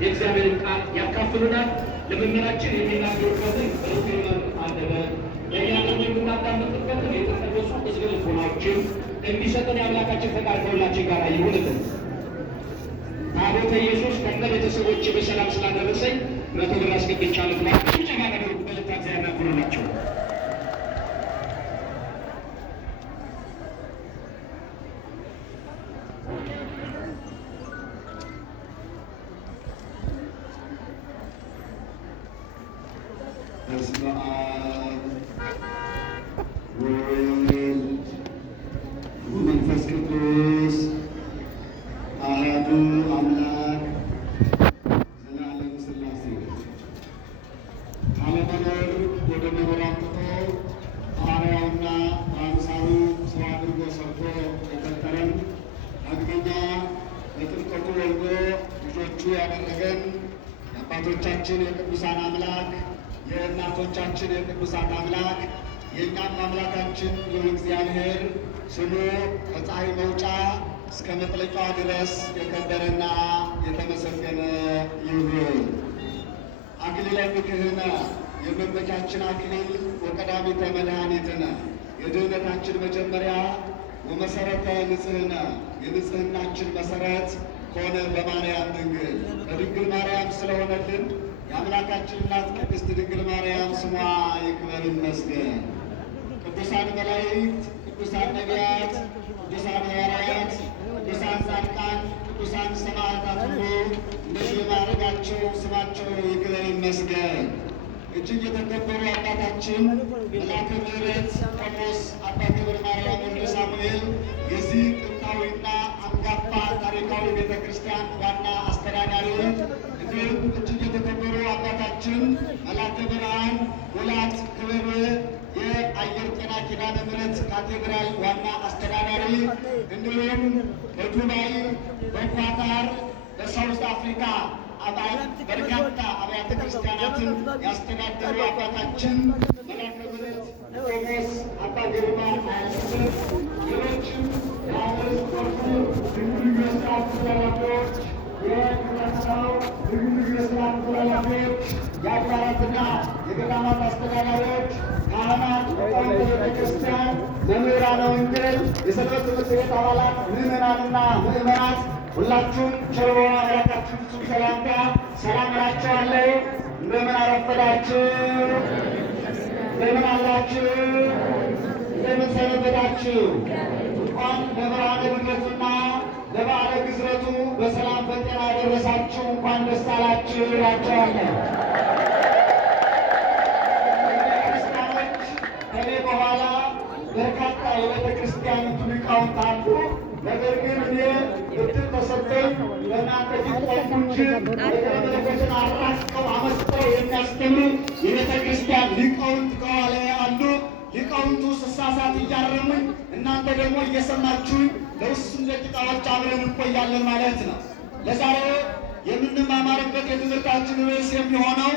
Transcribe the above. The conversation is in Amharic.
የእግዚአብሔርን ቃል ያካፍሉናል። ለመምህራችን የሚናገሩበትን በርትዕመት አንደበት ለእኛ ደግሞ የምናዳምጥበትን የተቀደሱ ሕዝበ ልቦናዎችን እንዲሰጠን የአምላካችን ፈቃድ ከሁላችን ጋር ይሁንልን። ታቦተ ኢየሱስ ከነ ቤተሰቦቼ በሰላም ስላደረሰኝ 100 ብር አስገብቻለሁ ብላችሁ ጭማ ነገር በልታ እግዚአብሔር ያክብርላቸው። በስመ አብ ወወልድ ወመንፈስ ቅዱስ አሐዱ አምላክ ዘላለም ሥላሴ። ካለመኖር ወደ መኖር አምጥቶ በአርአያውና በአምሳሉ ሰው አድርጎ ሰርቶ የፈጠረን ዳግመኛ በጥምቀቱ ወልዶ ልጆቹ ያደረገን የአባቶቻችን የቅዱሳን አምላክ የእናቶቻችን የቅዱሳን አምላክ የእኛም አምላካችን እግዚአብሔር ስሙ ከፀሐይ መውጫ እስከ መጥለቂያዋ ድረስ የከበረና የተመሰገነ ይሁን። አክሊለ ምክህነ የመመኪያችን አክሊል ወቀዳሚተ መድኃኒትነ የድኅነታችን መጀመሪያ ወመሰረተ ንጽሕነ የንጽሕናችን መሰረት ሆነ በማርያም ድንግል በድንግል ማርያም ስለሆነልን የአምላካችን እናት ቅድስት ድንግል ማርያም ስሟ ይክበር ይመስገን። ቅዱሳን መላእክት፣ ቅዱሳን ነቢያት፣ ቅዱሳን ሐዋርያት፣ ቅዱሳን ጻድቃን፣ ቅዱሳን ሰማዕታት ሁሉ እንደየማዕረጋቸው ስማቸው ይክበር ይመስገን። እጅግ የተከበሩ አባታችን መልአከ ምሕረት ቆሞስ አባ ገብረ ማርያም ወልደ ሳሙኤል የዚህ ጥንታዊና አንጋፋ ታሪካዊ ቤተ ክርስቲያን ዋና አስተዳዳሪ፣ እንዲሁም እጅግ የተከበሩ አባታችን መልአከ ብርሃን ሙላት ክብር የአየር ጤና ኪዳነ ምሕረት ካቴድራል ዋና አስተዳዳሪ፣ እንዲሁም በዱባይ፣ በኳታር፣ በሳውዝ አፍሪካ በአፍሪካ በርካታ አብያተ ክርስቲያናትን ያስተዳደሩ አባታችን መላከ ምሕረት ቆሞስ አባ ግርማ አያስብ ሌሎችም የአገር ስፖርቱ ልዩ ልዩ የስራ ክፍል ኃላፊዎች የክረሰው ልዩ ልዩ የስራ ክፍል ኃላፊዎች የአድባራትና የገዳማት አስተዳዳሪዎች ካህናት፣ ሊቃውንተ ቤተ ክርስቲያን፣ መምህራነ ወንጌል፣ የሰንበት ትምህርት ቤት አባላት፣ ምዕመናንና ምዕመናት ሁላችሁም ቸር በሆነ አምላካችን ፍጹም ሰላምታ ሰላም እላችኋለሁ። እንደምን አረፈዳችሁ? እንደምን አላችሁ? እንደምን ሰነበታችሁ? እንኳን ለብርሃነ ልደቱና ለበዓለ ግዝረቱ በሰላም በጤና ያደረሳችሁ። እንኳን ደስ አላችሁ እላችኋለሁ። ክርስቲያኖች ከኔ በኋላ በርካታ የቤተ ክርስቲያኒቱ ሊቃውንት አሉ። ነገር ግን እኔ እድል ተሰጠኝ በእናንተ ፊት ቆምኩ እንጂ ነገረ መለኮትን አራቀው አመስጥረው የሚያስተምሩ የቤተ ክርስቲያን ሊቃውንት ከኋላ አሉ። ሊቃውንቱ ስሳሳት እያረሙኝ፣ እናንተ ደግሞ እየሰማችሁኝ ለውስን ደቂቃዎች አብረን እንቆያለን ማለት ነው። ለዛሬ የምንማማርበት የትምህርታችን ርዕስ የሚሆነው